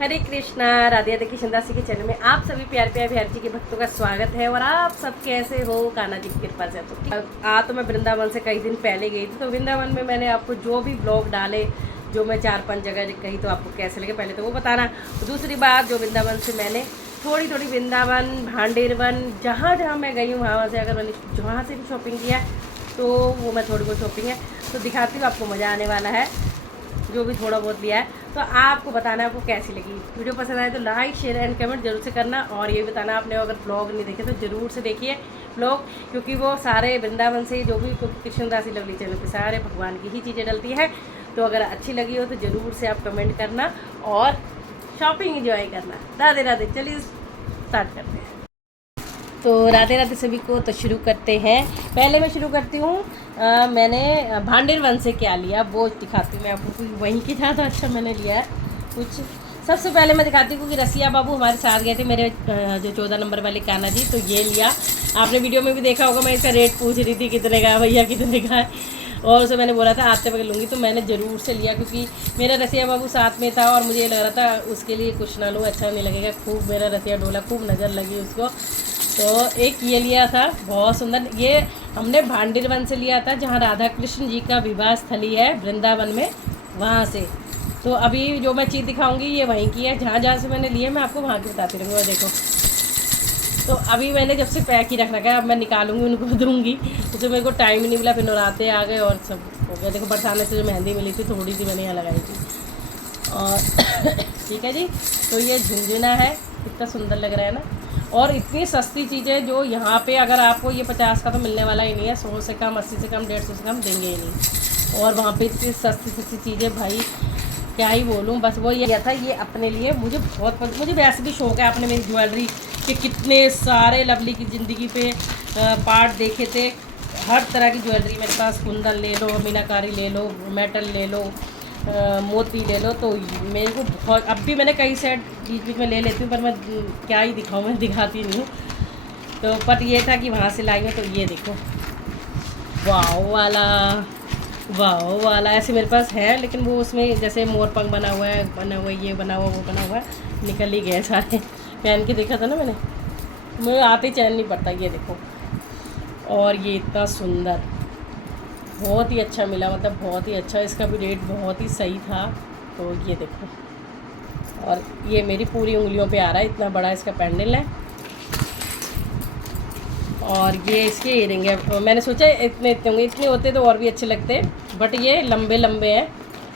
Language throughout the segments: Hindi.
हरे कृष्णा। राधे राधे किशन दासी के चैनल में आप सभी प्यारे प्यारे बिहार जी के भक्तों का स्वागत है। और आप सब कैसे हो? कान्हा जी की कृपा से। तो मैं वृंदावन से कई दिन पहले गई थी। तो वृंदावन में मैंने आपको जो भी ब्लॉग डाले, जो मैं 4-5 जगह कही, तो आपको कैसे लगे पहले तो वो बताना। दूसरी बात, जो वृंदावन से मैंने थोड़ी वृंदावन, भांडेरवन, जहाँ जहाँ मैं गई हूँ वहाँ से अगर मैंने जहाँ से भी शॉपिंग किया तो वो मैं थोड़ी बहुत शॉपिंग है तो दिखाती हूँ, आपको मज़ा आने वाला है। जो भी थोड़ा बहुत लिया है तो आपको बताना आपको कैसी लगी। वीडियो पसंद आए तो लाइक शेयर एंड कमेंट जरूर से करना। और ये बताना आपने अगर ब्लॉग नहीं देखे तो ज़रूर से देखिए ब्लॉग, क्योंकि वो सारे वृंदावन से जो भी कृष्ण दासी लवली चैनल पे सारे भगवान की ही चीज़ें डलती हैं। तो अगर अच्छी लगी हो तो ज़रूर से आप कमेंट करना और शॉपिंग इंजॉय करना। राधे राधे। चलिए स्टार्ट करते हैं। तो राधे राधे सभी को। तो शुरू करते हैं। पहले मैं शुरू करती हूँ, मैंने भांडेरवन से क्या लिया वो दिखाती हूँ मैं आपको, क्योंकि वहीं की था तो अच्छा मैंने लिया है कुछ। सबसे पहले मैं दिखाती हूँ कि रसिया बाबू हमारे साथ गए थे, मेरे जो 14 नंबर वाले कान्हा जी। तो ये लिया, आपने वीडियो में भी देखा होगा, मैं इसका रेट पूछ रही थी कितने का भैया, कितने का है। और उसे मैंने बोला था आते वक्त लूँगी, तो मैंने ज़रूर से लिया, क्योंकि मेरा रसिया बाबू साथ में था और मुझे लग रहा था उसके लिए कुछ ना लूँ, अच्छा नहीं लगेगा। खूब मेरा रसिया डोला, खूब नज़र लगी उसको। तो एक ये लिया था बहुत सुंदर, ये हमने भांडेरवन से लिया था, जहाँ राधा कृष्ण जी का विवाह स्थली है वृंदावन में, वहाँ से। तो अभी जो मैं चीज़ दिखाऊंगी ये वहीं की है, जहाँ जहाँ से मैंने लिए मैं आपको वहाँ की बताती रहूँगी। देखो, तो अभी मैंने जब से पैक ही रख रखा है, अब मैं निकालूंगी उनको दूंगी, तो मेरे को टाइम ही नहीं मिला, फिर नौराते आ गए और सब हो गया। देखो, बरसाने से जो मेहंदी मिली थी थोड़ी सी मैंने यहाँ लगाई थी। और ठीक है जी। तो ये झुंझुना है, कितना सुंदर लग रहा है ना। और इतनी सस्ती चीज़ें जो यहाँ पे अगर आपको ये 50 का तो मिलने वाला ही नहीं है, 100 से कम, 80 से कम, 150 से कम देंगे ही नहीं। और वहाँ पे इतनी सस्ती चीज़ें, भाई क्या ही बोलूँ। बस वो ये था, ये अपने लिए मुझे बहुत मुझे वैसे भी शौक़ है अपने मेरी ज्वेलरी के। कितने सारे लवली की ज़िंदगी पे पार्ट देखे थे, हर तरह की ज्वेलरी मेरे पास। कुंदन ले लो, मीनाकारी ले लो, मेटल ले लो, मोती ले लो। तो मेरे को बहुत, अब भी मैंने कई सेट बीच बीच में ले लेती हूँ, पर मैं क्या ही दिखाऊँ, मैं दिखाती नहीं हूँ। तो पर ये था कि वहाँ से लाई हूँ। तो ये देखो, वाओ वाला ऐसे मेरे पास है, लेकिन वो उसमें जैसे मोरपंख बना हुआ है, ये बना हुआ, वो बना हुआ है, निकल ही गए सारे। पहन के देखा था ना मैंने, मुझे आते ही चैन नहीं पड़ता। ये देखो, और ये इतना सुंदर, बहुत ही अच्छा मिला, मतलब बहुत ही अच्छा। इसका भी रेट बहुत ही सही था। तो ये देखो, और ये मेरी पूरी उंगलियों पे आ रहा है, इतना बड़ा इसका पैंडल है। और ये इसके इयरिंग है। मैंने सोचा इतने इतने होते तो और भी अच्छे लगते, बट ये लंबे हैं,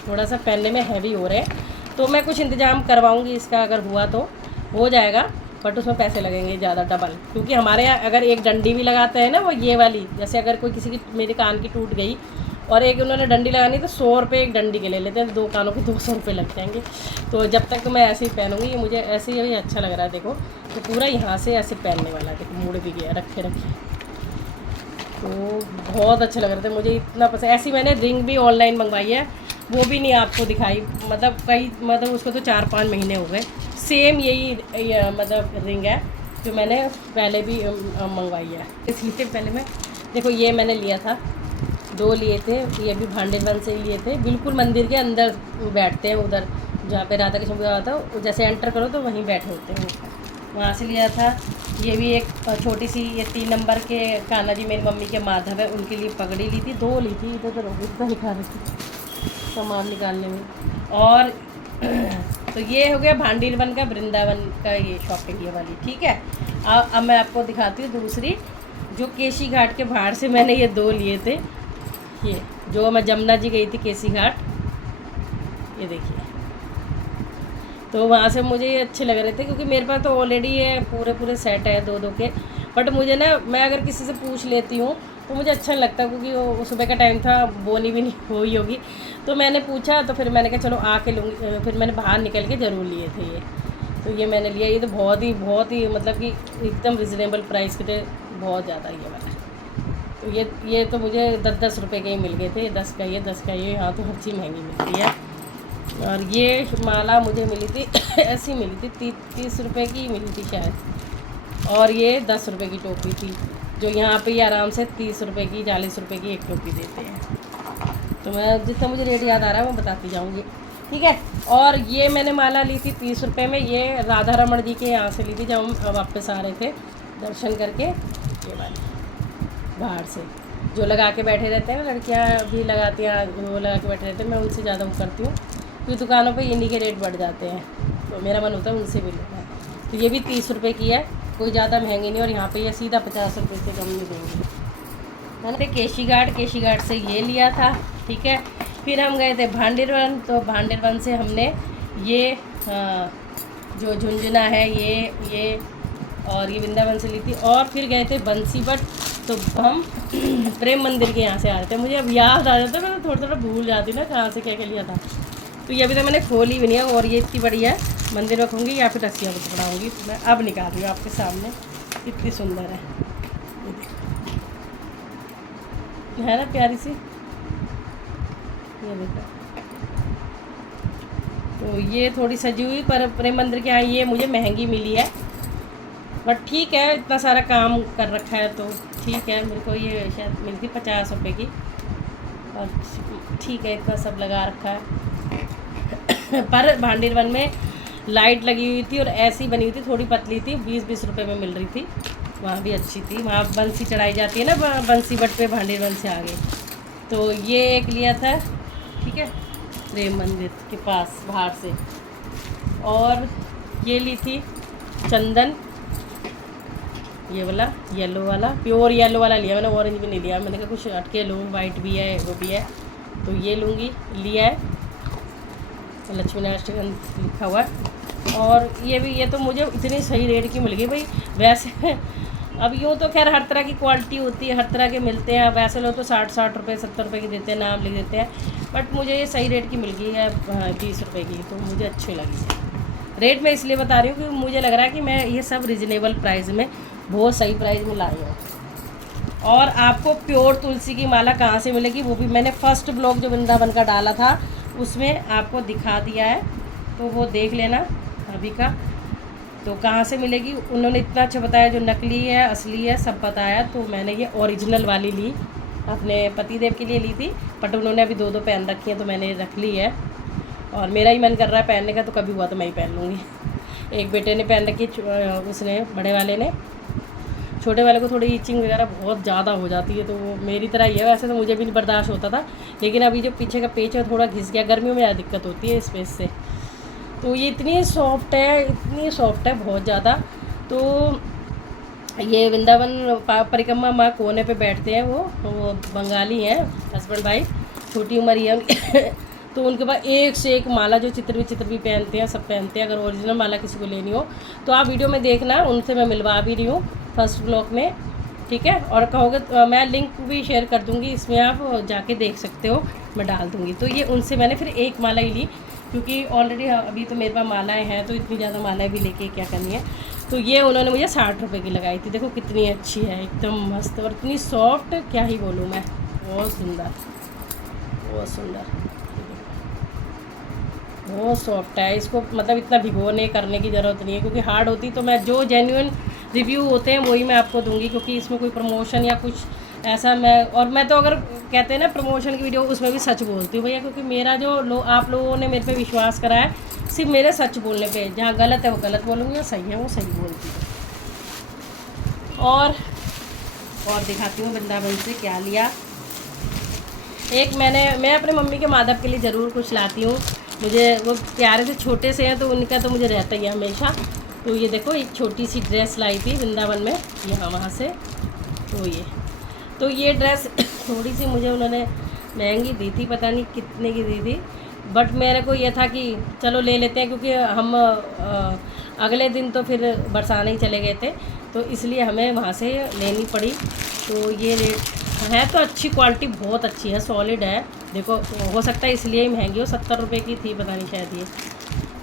थोड़ा सा पहनने में हैवी हो रहे हैं। तो मैं कुछ इंतज़ाम करवाऊँगी इसका, अगर हुआ तो हो जाएगा, बट उसमें पैसे लगेंगे ज़्यादा, डबल। क्योंकि हमारे यहाँ अगर एक डंडी भी लगाते हैं ना, वो ये वाली, जैसे अगर कोई किसी की मेरे कान की टूट गई और एक उन्होंने डंडी लगानी, तो 100 रुपये एक डंडी के ले लेते हैं, 2 कानों के 200 रुपये लग जाएंगे। तो जब तक तो मैं ऐसे ही पहनूँगी, ये मुझे ऐसे ही अच्छा लग रहा है। देखो, तो पूरा यहाँ से ऐसे पहनने वाला है। देखो, मुड़ भी गया, रखे तो बहुत अच्छा लग रहा था मुझे, इतना पसंद। ऐसी मैंने रिंग भी ऑनलाइन मंगवाई है, वो भी नहीं आपको दिखाई, मतलब उसको तो 4-5 महीने हो गए। सेम यही मतलब रिंग है जो मैंने पहले भी मंगवाई है। इसलिए पहले मैं देखो, ये मैंने लिया था, 2 लिए थे, ये भी भांडेरवन से ही लिए थे। बिल्कुल मंदिर के अंदर बैठते हैं, उधर जहाँ पे राधा कृष्ण पूजा होता है, जैसे एंटर करो तो वहीं बैठे होते हैं, वहाँ से लिया था। ये भी एक छोटी सी, ये 3 नंबर के कान्हा जी मेरी मम्मी के माधव है, उनके लिए पगड़ी ली थी, 2 ली थी। इधर इतना निकाल रही थी सामान निकालने में। और तो ये हो गया भांडेरवन का, वृंदावन का ये शॉपिंग ये वाली, ठीक है। अब मैं आपको दिखाती हूँ दूसरी, जो केशी घाट के बाहर से मैंने ये 2 लिए थे। ये जो मैं जमुना जी गई थी केशी घाट, ये देखिए। तो वहाँ से मुझे ये अच्छे लग रहे थे, क्योंकि मेरे पास तो ऑलरेडी ये पूरे सेट है 2 के। बट मुझे ना, मैं अगर किसी से पूछ लेती हूँ तो मुझे अच्छा नहीं लगता, क्योंकि वो सुबह का टाइम था, बोनी भी नहीं हुई होगी। तो मैंने पूछा, तो फिर मैंने कहा चलो आके लूँगी। फिर मैंने बाहर निकल के ज़रूर लिए थे ये। तो ये मैंने लिया, ये तो बहुत ही मतलब कि एकदम रिजनेबल प्राइस के थे, बहुत ज़्यादा ये वाला। तो ये तो मुझे 10-10 रुपये के ही मिल गए थे, 10 का ये, 10 का ये। यहाँ तो हर चीज़ महंगी मिलती है। और ये माला मुझे मिली थी ऐसी मिली थी, 30 रुपये की मिली थी शायद। और ये 10 रुपये की टोपी थी, जो यहाँ पे आराम से 30 रुपये की, 40 रुपये की एक टोपी देते हैं। तो मैं जितना मुझे रेट याद आ रहा है मैं बताती जाऊँगी। ठीक है। और ये मैंने माला ली थी 30 रुपये में, ये राधा रमन जी के यहाँ से ली थी जब हम वापस आ रहे थे दर्शन करके। ये वाली बाहर से जो लगा के बैठे रहते हैं ना, लड़कियाँ भी लगाती हैं, वो लगा के बैठे रहते हैं, मैं उनसे ज़्यादा वो करती हूँ क्योंकि दुकानों पे इन्हीं के रेट बढ़ जाते हैं, तो मेरा मन होता है उनसे भी लेना है। तो ये भी 30 रुपये की है, कोई ज़्यादा महंगी नहीं, और यहाँ पे ये सीधा 50 रुपये से कम नहीं देंगे। मैंने केशी घाट से ये लिया था, ठीक है। फिर हम गए थे भांडेरवन, तो भांडेरवन से हमने ये जो झुंझुना है ये और ये वृंदावन से ली थी। और फिर गए थे बंसीपट, तो हम प्रेम मंदिर के यहाँ से आ रहे थे। मुझे अब याद आ जाता है, मैं थोड़ा थोड़ा भूल जाती ना कहाँ से क्या क्या लिया था। तो ये अभी तक मैंने खोली भी नहीं है, और ये इतनी बढ़िया है, मंदिर रखूँगी या फिर रस्सियाँ को पकड़ाऊँगी। मैं अब निकाल रही हूँ आपके सामने, इतनी सुंदर है, है ना प्यारी सी, ये देखो। तो ये थोड़ी सजी हुई, पर प्रेम मंदिर के यहाँ ये मुझे महंगी मिली है, बट ठीक है, इतना सारा काम कर रखा है तो ठीक है। मेरे को ये शायद मिली थी 50 रुपये की, और ठीक है, इतना सब लगा रखा है। पर भांडेरवन में लाइट लगी हुई थी और ऐसी बनी हुई थी, थोड़ी पतली थी, 20-20 रुपये में मिल रही थी, वहाँ भी अच्छी थी। वहाँ बंसी चढ़ाई जाती है ना बंसीपट पे, भांडेरवन से आगे। तो ये एक लिया था, ठीक है, प्रेम मंदिर के पास बाहर से। और ये ली थी चंदन, ये वाला येलो वाला, प्योर येलो वाला लिया मैंने, ऑरेंज भी नहीं लिया। मैंने कहा कुछ हटके लूँ, वाइट भी है, वो भी है, तो ये लूँगी, लिया है, लक्ष्मी नारायण लिखा हुआ है। और ये भी, ये तो मुझे इतनी सही रेट की मिल गई भाई। वैसे अब यूँ तो खैर हर तरह की क्वालिटी होती है, हर तरह के मिलते हैं, वैसे लोग तो 60 रुपये 70 रुपये की देते हैं, नाम लिख देते हैं, बट मुझे ये सही रेट की मिल गई है 20 रुपये की, तो मुझे अच्छी लगी। रेट मैं इसलिए बता रही हूँ कि मुझे लग रहा है कि मैं ये सब रिजनेबल प्राइस में, बहुत सही प्राइस में लाई हूँ। और आपको प्योर तुलसी की माला कहाँ से मिलेगी, वो भी मैंने फर्स्ट ब्लॉग जो वृंदावन का डाला था उसमें आपको दिखा दिया है, तो वो देख लेना अभी का। तो कहाँ से मिलेगी उन्होंने इतना अच्छा बताया, जो नकली है असली है सब बताया। तो मैंने ये ओरिजिनल वाली ली, अपने पतिदेव के लिए ली थी, बट उन्होंने अभी 2 पहन रखी हैं, तो मैंने रख ली है। और मेरा ही मन कर रहा है पहनने का, तो कभी हुआ तो मैं ही पहन लूँगी। एक बेटे ने पहन रखी, उसने बड़े वाले ने, छोटे वाले को थोड़ी ईचिंग वगैरह बहुत ज़्यादा हो जाती है, तो वो मेरी तरह ही है। वैसे तो मुझे भी नहीं बर्दाश्त होता था, लेकिन अभी जो पीछे का पेच है थोड़ा घिस गया, गर्मियों में ज़्यादा दिक्कत होती है इस पेच से। तो ये इतनी सॉफ्ट है, इतनी सॉफ्ट है बहुत ज़्यादा। तो ये वृंदावन परिक्रमा माँ कोने पे बैठते हैं, वो बंगाली हैं, हस्बैंड वाइफ, छोटी उम्र ही है। तो उनके पास एक से एक माला, जो चित्र भी पहनते हैं, सब पहनते हैं। अगर ओरिजिनल माला किसी को लेनी हो तो आप वीडियो में देखना, उनसे मैं मिलवा भी रही हूँ फर्स्ट ब्लॉग में, ठीक है। और कहोगे तो मैं लिंक भी शेयर कर दूँगी, इसमें आप जाके देख सकते हो, मैं डाल दूँगी। तो ये उनसे मैंने फिर एक माला ही ली, क्योंकि ऑलरेडी अभी तो मेरे पास मालाएँ हैं, तो इतनी ज़्यादा मालाएँ भी लेके क्या करनी है। तो ये उन्होंने मुझे 60 रुपये की लगाई थी। देखो कितनी अच्छी है, एकदम मस्त, और इतनी सॉफ्ट, क्या ही बोलूँ मैं, बहुत सुंदर, बहुत सुंदर, बहुत सॉफ्ट है। इसको मतलब इतना भिगोने करने की ज़रूरत नहीं है, क्योंकि हार्ड होती तो मैं, जो जेन्युइन रिव्यू होते हैं वही मैं आपको दूंगी, क्योंकि इसमें कोई प्रमोशन या कुछ ऐसा मैं तो अगर कहते हैं ना प्रमोशन की वीडियो, उसमें भी सच बोलती हूँ भैया, क्योंकि मेरा जो आप लोगों ने मेरे पे विश्वास करा है सिर्फ मेरे सच बोलने पे। जहाँ गलत है वो गलत बोलूँगी, और सही है वो सही बोलती हूँ। और दिखाती हूँ वृंदावन से क्या लिया। एक मैं अपने मम्मी के माधव के लिए ज़रूर कुछ लाती हूँ, मुझे वो प्यारे से छोटे से हैं, तो उनका तो मुझे रहता ही है हमेशा। तो ये देखो, एक छोटी सी ड्रेस लाई थी वृंदावन में, यहाँ वहाँ से। तो ये ड्रेस थोड़ी सी मुझे उन्होंने महंगी दी थी, पता नहीं कितने की दी थी, बट मेरे को ये था कि चलो ले लेते हैं, क्योंकि हम अगले दिन तो फिर बरसाने ही चले गए थे, तो इसलिए हमें वहाँ से लेनी पड़ी। तो ये रेट है, तो अच्छी क्वालिटी बहुत अच्छी है, सॉलिड है। देखो, हो सकता है इसलिए ही महंगी हो, 70 रुपये की थी पता नहीं शायद ये,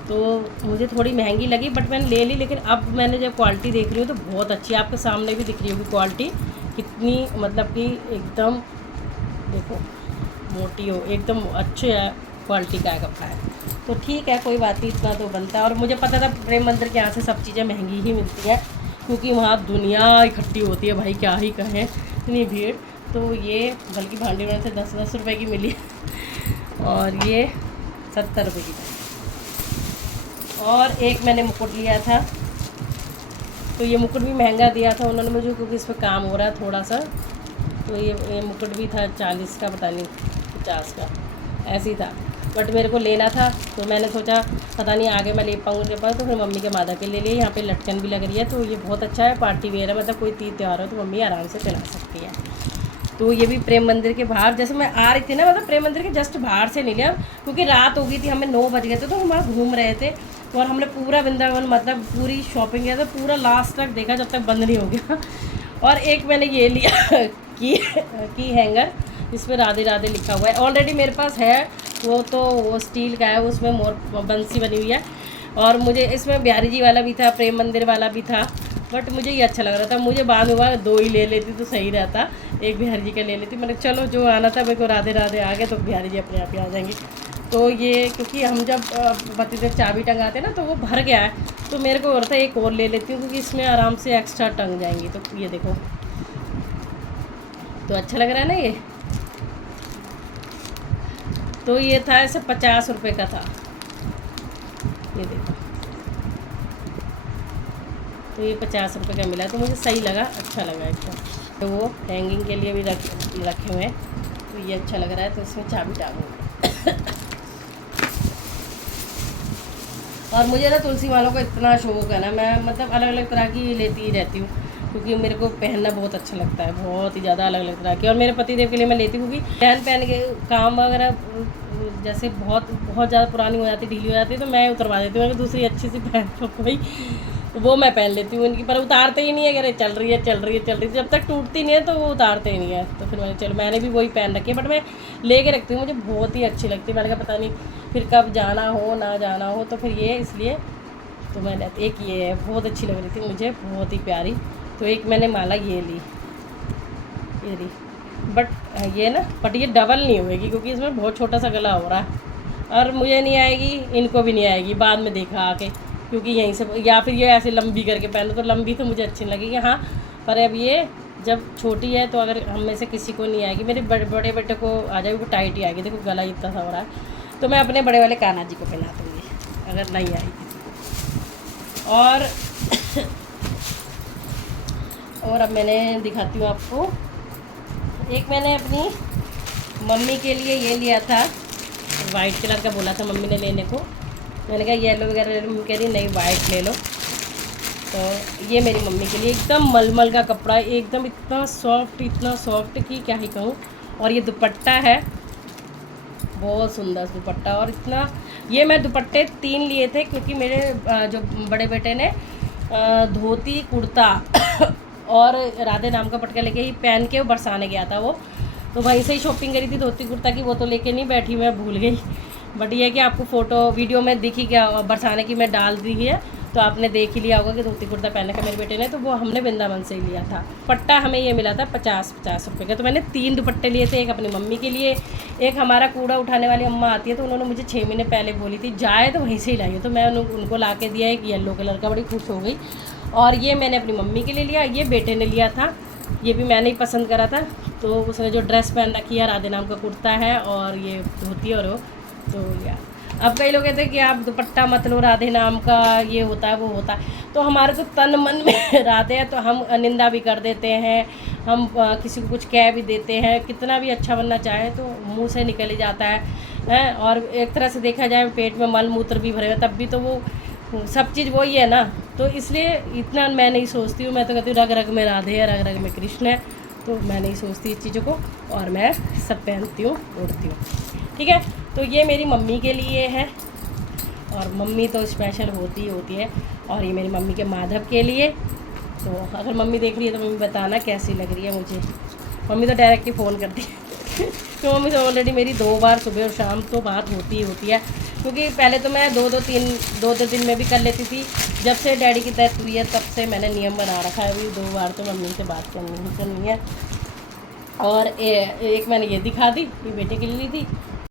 तो मुझे थोड़ी महंगी लगी, बट मैंने ले ली। लेकिन अब मैंने जब क्वालिटी देख रही हूँ तो बहुत अच्छी है, आपके सामने भी दिख रही होगी क्वालिटी कितनी, मतलब कि एकदम देखो मोटी हो, एकदम अच्छे है क्वालिटी का कपड़ा है। तो ठीक है, कोई बात नहीं, इतना तो बनता है। और मुझे पता था प्रेम मंदिर के यहाँ से सब चीज़ें महंगी ही मिलती हैं, क्योंकि वहाँ दुनिया इकट्ठी होती है भाई, क्या ही कहें, इतनी भीड़। तो ये बल्कि भांडेरवन से 10-10 रुपये की मिली। और ये 70 रुपये की। और एक मैंने मुकुट लिया था, तो ये मुकुट भी महंगा दिया था उन्होंने मुझे, क्योंकि इस पर काम हो रहा है थोड़ा सा। तो ये मुकुट भी था 40 का, पता नहीं 50 का, ऐसे ही था। बट मेरे को लेना था, तो मैंने सोचा पता नहीं आगे मैं ले पाऊँगी पाऊँ, तो फिर मम्मी के मादा के ले लिए। यहाँ पे लटकन भी लग रही है, तो ये बहुत अच्छा है, पार्टी वेयर है, मतलब कोई तीज त्यौहार हो तो मम्मी आराम से पहना सकती है। तो ये भी प्रेम मंदिर के बाहर, जैसे मैं आ रही थी ना, मतलब प्रेम मंदिर के जस्ट बाहर से नहीं लिया, क्योंकि रात हो गई थी, हमें 9 बज गए थे, तो हम वहाँ घूम रहे थे। और हमने पूरा वृंदावन मतलब पूरी शॉपिंग किया था, पूरा लास्ट तक देखा जब तक बंद नहीं हो गया। और एक मैंने ये लिया की हैंगर, इस पर राधे राधे लिखा हुआ है। ऑलरेडी मेरे पास है वो, तो वो स्टील का है, उसमें मोर बंसी बनी हुई है। और मुझे इसमें बिहारी जी वाला भी था, प्रेम मंदिर वाला भी था, बट मुझे ये अच्छा लग रहा था। मुझे बाद में हुआ 2 ही ले लेती तो सही रहता, एक बिहारी जी का ले लेती। मैंने चलो जो आना था, मेरे को राधे राधे आ गए तो बिहारी जी अपने आप ही आ जाएंगे। तो ये क्योंकि हम जब पतिदेव चाबी टंगाते ना, तो वो भर गया है, तो मेरे को और था एक और ले लेती हूँ, क्योंकि इसमें आराम से एक्स्ट्रा टंग जाएंगी। तो ये देखो, तो अच्छा लग रहा है ना ये। तो ये था ऐसे 50 रुपये का था, ये देखो। तो ये 50 रुपये का मिला, तो मुझे सही लगा, अच्छा लगा एकदम। तो वो हैंगिंग के लिए भी रखे हुए हैं, तो ये अच्छा लग रहा है, तो इसमें चाबी टांगूंगा। और मुझे ना तुलसी मालों का इतना शौक है ना, मैं मतलब अलग अलग तरह की लेती ही रहती हूँ, क्योंकि मेरे को पहनना बहुत अच्छा लगता है, बहुत ही ज़्यादा अलग अलग तरह की। और मेरे पतिदेव के लिए मैं लेती हूँ, क्योंकि पहन के काम वगैरह जैसे बहुत ज़्यादा पुरानी हो जाती, ढीली हो जाती है, तो मैं उतरवा देती हूँ, अगर दूसरी अच्छी सी पहन लो कोई, तो वो मैं पहन लेती हूँ उनकी। पर उतारते ही नहीं है, अगर चल रही है, जब तक टूटती नहीं है तो वो उतारते ही नहीं है। तो फिर मैंने भी वही पहन रखी है, बट मैं ले के रखती हूँ, मुझे बहुत ही अच्छी लगती है। मैंने कहा पता नहीं फिर कब जाना हो ना जाना हो, तो फिर ये इसलिए तो मैंने एक ये है, बहुत अच्छी लग रही थी मुझे, बहुत ही प्यारी। तो एक मैंने माला ये ली, बट ये डबल नहीं होगी, क्योंकि इसमें बहुत छोटा सा गला हो रहा है, और मुझे नहीं आएगी, इनको भी नहीं आएगी, बाद में देखा आके, क्योंकि यहीं से, या फिर ये ऐसे लंबी करके पहनो, तो लंबी तो मुझे अच्छी लगेगी हाँ। पर अब ये जब छोटी है, तो अगर हम में से किसी को नहीं आएगी, मेरे बड़े बेटे को आ जाएगी, वो टाइट ही आएगी। देखो गला इतना सा हो रहा है, तो मैं अपने बड़े वाले कान्हा जी को पहना दूँगी अगर नहीं आई किसी को। और अब मैंने दिखाती हूँ आपको, एक मैंने अपनी मम्मी के लिए ये लिया था, वाइट कलर का बोला था मम्मी ने लेने को, मैंने कहा येलो वगैरह ले लो, मम्मी कह रही नहीं वाइट ले लो। तो ये मेरी मम्मी के लिए एकदम मलमल का कपड़ा है, एकदम इतना सॉफ्ट कि क्या ही कहूँ। और ये दुपट्टा है, बहुत सुंदर दुपट्टा। और इतना, ये मैं दुपट्टे 3 लिए थे, क्योंकि मेरे जो बड़े बेटे ने धोती कुर्ता और राधे नाम का पटका लेके ही पहन के बरसाने गया था वो, तो वहीं से ही शॉपिंग करी थी धोती कुर्ता की, वो तो लेके नहीं बैठी, मैं भूल गई। बट ये कि आपको फ़ोटो वीडियो में दिखी क्या, बरसाने की मैं डाल दी है, तो आपने देख ही लिया होगा कि धोती कुर्ता पहने का मेरे बेटे ने, तो वो हमने वृंदावन से ही लिया था। दुपट्टा हमें ये मिला था 50 रुपये का। तो मैंने 3 दुपट्टे लिए थे, एक अपनी मम्मी के लिए, एक हमारा कूड़ा उठाने वाली अम्मा आती है, तो उन्होंने मुझे 6 महीने पहले बोली थी जाए तो वहीं से ही लाइए, तो मैं उनको ला के दिया, एक येलो कलर का, बड़ी खुश हो गई। और ये मैंने अपनी मम्मी के लिए लिया, ये बेटे ने लिया था, ये भी मैंने ही पसंद करा था। तो उसने जो ड्रेस पहन रखी है, राधे नाम का कुर्ता है और ये धोती और वो, तो लिया। अब कई लोग कहते हैं कि आप दुपट्टा मत लो, राधे नाम का ये होता है वो होता है, तो हमारे तो तन मन में राधे है, तो हम निंदा भी कर देते हैं, हम किसी को कुछ कह भी देते हैं, कितना भी अच्छा बनना चाहे तो मुंह से निकल ही जाता है। और एक तरह से देखा जाए पेट में मल मूत्र भी भरे हुए, तब भी तो वो सब चीज़ वही है ना, तो इसलिए इतना मैं नहीं सोचती हूँ। मैं तो कहती हूँ रग रग में राधे है, रग रग में कृष्ण है, तो मैं नहीं सोचती इस चीज़ों को, और मैं सब पहनती हूँ ओढ़ती हूँ, ठीक है। तो ये मेरी मम्मी के लिए है, और मम्मी तो स्पेशल होती है। और ये मेरी मम्मी के माधव के लिए, तो अगर मम्मी देख रही है तो मम्मी बताना कैसी लग रही है मुझे। मम्मी तो डायरेक्ट ही फ़ोन करती है तो मम्मी से ऑलरेडी मेरी 2 बार सुबह और शाम तो बात होती है, क्योंकि पहले तो मैं 2-2 दिन में भी कर लेती थी। जब से डैडी की डेथ हुई है तब से मैंने नियम बना रखा है, अभी 2 बार तो मम्मी से बात करनी है। और एक मैंने ये दिखा दी, ये बेटे के लिए ली थी,